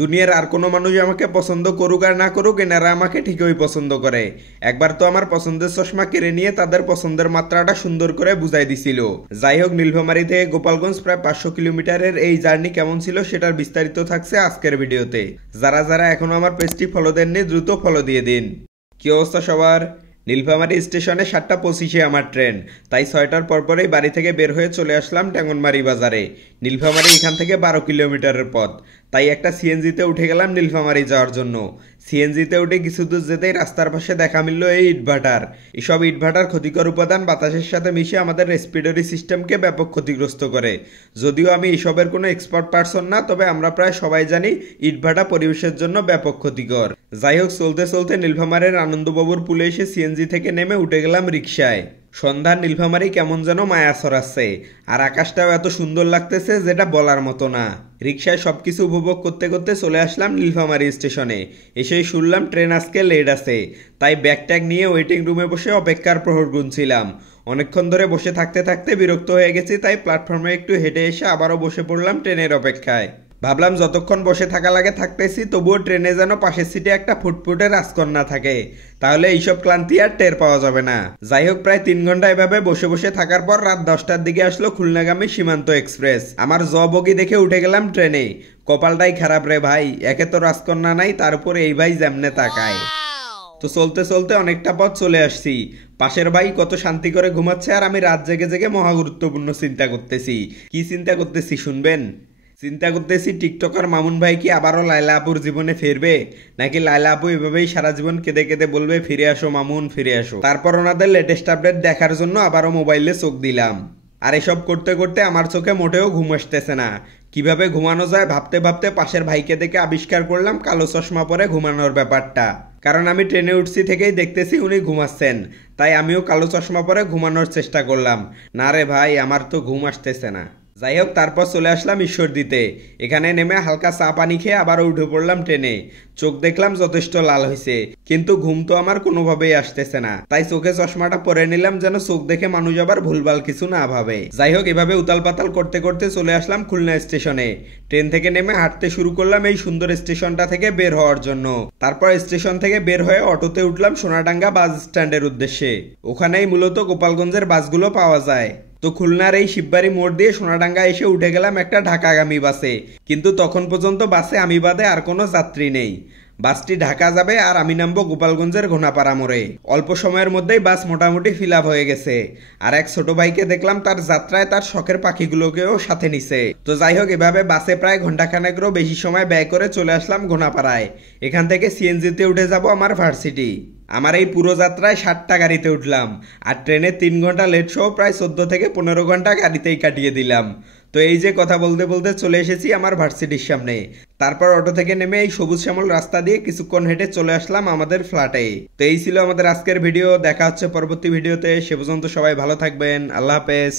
দুনিয়ার আর কোনো মানুষ আমাকে পছন্দ করুক আর না করুক, এনারা আমাকে ঠিকই পছন্দ করে। একবার তো আমার পছন্দের চশমা কেড়ে নিয়ে তাদের পছন্দের মাত্রাটা সুন্দর করে বুঝাই দিছিল। যাই হোক, নীলফামারী থেকে গোপালগঞ্জ প্রায় 500 কিলোমিটারের এই জার্নি কেমন ছিল সেটার বিস্তারিত থাকছে আজকের ভিডিওতে। যারা যারা এখনো আমার পেজটি ফলো দেননি দ্রুত ফলো দিয়ে দিন। কি অবস্থা সবার? নীলফামারী স্টেশনে 7:25-এ আমার ট্রেন, তাই 6টার পরপরেই বাড়ি থেকে বের হয়ে চলে আসলাম ট্যাঙ্গনমারি বাজারে। নীলফামারী এখান থেকে 12 কিলোমিটারের পথ, তাই একটা সিএনজিতে উঠে গেলাম নীলফামারী যাওয়ার জন্য। সিএনজিতে উঠে কিছু দূর যেতেই রাস্তার পাশে দেখা মিলল এই ইটভাটার। এসব ইটভাটার ক্ষতিকর উপাদান বাতাসের সাথে মিশে আমাদের রেসপিরেটরি সিস্টেমকে ব্যাপক ক্ষতিগ্রস্ত করে। যদিও আমি এসবের কোনো এক্সপার্ট পারসন না, তবে আমরা প্রায় সবাই জানি ইটভাটা পরিবেশের জন্য ব্যাপক ক্ষতিকর। যাই হোক, চলতে চলতে নীলফামারীর আনন্দবাবুর পুলে এসে সিএনজি থেকে নেমে উঠে গেলাম রিকশায়। সন্ধ্যার নীলফামারী কেমন যেন মায়া ছড়াচ্ছে, আর আকাশটাও এত সুন্দর লাগতেছে যেটা বলার মতো না। রিকশায় সবকিছু উপভোগ করতে করতে চলে আসলাম নীলফামারী স্টেশনে। এসেই শুনলাম ট্রেন আজকে লেট আছে, তাই ব্যাগ ট্যাগ নিয়ে ওয়েটিং রুমে বসে অপেক্ষার প্রহর গুনছিলাম। অনেকক্ষণ ধরে বসে থাকতে থাকতে বিরক্ত হয়ে গেছি, তাই প্ল্যাটফর্মে একটু হেঁটে এসে আবারও বসে পড়লাম ট্রেনের অপেক্ষায়। ভাবলাম যতক্ষণ বসে থাকা লাগে থাকতেছি, তবুও ট্রেনে যেন পাশের সিটে একটা ফুটফুটে রাজকন্যা থাকে, তাহলে এইসব ক্লান্তি আর টের পাওয়া যাবে না। যাই হোক, প্রায় 3 ঘন্টা এভাবে বসে বসে থাকার পর রাত 10টার দিকে আসলো খুলনাগামী সীমান্ত এক্সপ্রেস। আমার বগি দেখে উঠে গেলাম ট্রেনে। কপালটাই খারাপ রে ভাই, একে তো রাজকন্যা নাই, তার উপরে এই ভাই যেমনে তাকায়। তো চলতে চলতে অনেকটা পথ চলে আসছি। পাশের ভাই কত শান্তি করে ঘুমাচ্ছে, আর আমি রাত জেগে জেগে মহা গুরুত্বপূর্ণ চিন্তা করতেছি। কি চিন্তা করতেছি শুনবেন? চিন্তা করতেছি টিকটকার মামুন ভাই কি আবারও লায়লা আপুর জীবনে ফিরবে, নাকি লায়লা আপু এভাবেই সারা জীবন কেঁদে কেঁদে বলবে ফিরে আসো মামুন ফিরে আসো। তারপর ওনাদের লেটেস্ট আপডেট দেখার জন্য আবারও মোবাইলে চোখ দিলাম। আর এসব করতে করতে আমার চোখে মোটেও ঘুম আসতেছে না। কিভাবে ঘুমানো যায় ভাবতে ভাবতে পাশের ভাইকে দেখে আবিষ্কার করলাম কালো চশমা পরে ঘুমানোর ব্যাপারটা। কারণ আমি ট্রেনে উঠছি থেকেই দেখতেছি উনি ঘুমাচ্ছেন, তাই আমিও কালো চশমা পরে ঘুমানোর চেষ্টা করলাম। না রে ভাই, আমার তো ঘুম আসতেছে না। যাই হোক, তারপর চলে আসলাম ঈশ্বরদীতে। এখানে নেমে হালকা চা পানি খেয়ে আবারও উঠে পড়লাম ট্রেনে। চোখ দেখলাম যথেষ্ট লাল হয়েছে, কিন্তু ঘুম তো আমার কোনোভাবেই আসতেছে না, তাই চোখে চশমাটা পরে নিলাম যেন চোখ দেখে মানুষ আবার ভুলভাল কিছু না ভাবে। যাই হোক, এভাবে উতাল পাতাল করতে করতে চলে আসলাম খুলনা স্টেশনে। ট্রেন থেকে নেমে হাঁটতে শুরু করলাম এই সুন্দর স্টেশনটা থেকে বের হওয়ার জন্য। তারপর স্টেশন থেকে বের হয়ে অটোতে উঠলাম সোনাডাঙ্গা বাস স্ট্যান্ডের উদ্দেশ্যে। ওখানেই মূলত গোপালগঞ্জের বাসগুলো পাওয়া যায়। তো খুলনার এই শিববাড়ি মোড় দিয়ে সোনাডাঙ্গা এসে উঠে গেলাম একটা ঢাকাগামী বাসে, কিন্তু তখন পর্যন্ত বাসে আমি বাদে আর কোনো যাত্রী নেই। বাসটি ঢাকা যাবে আর আমি নামবো গোপালগঞ্জের ঘোনাপাড়া মোড়ে। অল্প সময়ের মধ্যেই বাস মোটামুটি ফিল আপ হয়ে গেছে। আর এক ছোট ভাইকে দেখলাম তার যাত্রায় তার শখের পাখিগুলোকেও সাথে নিছে। তো যাই হোক, এভাবে বাসে প্রায় ঘন্টাখানেকেরও বেশি সময় ব্যয় করে চলে আসলাম ঘোনাপাড়ায়। এখান থেকে সিএনজিতে উঠে যাব আমার ভার্সিটি। আমার এই পুরো যাত্রায় 7টা গাড়িতে উঠলাম, আর ট্রেনে 3 ঘন্টা লেট সহ প্রায় 14 থেকে 15 ঘন্টা গাড়িতেই কাটিয়ে দিলাম। তো এই যে কথা বলতে বলতে চলে এসেছি আমার ভার্সিটির সামনে। তারপর অটো থেকে নেমে এই সবুজ শ্যামল রাস্তা দিয়ে কিছুক্ষণ হেঁটে চলে আসলাম আমাদের ফ্ল্যাটে। তো এই ছিল আমাদের আজকের ভিডিও। দেখা হচ্ছে পরবর্তী ভিডিওতে। সে পর্যন্ত সবাই ভালো থাকবেন। আল্লাহ হাফেজ।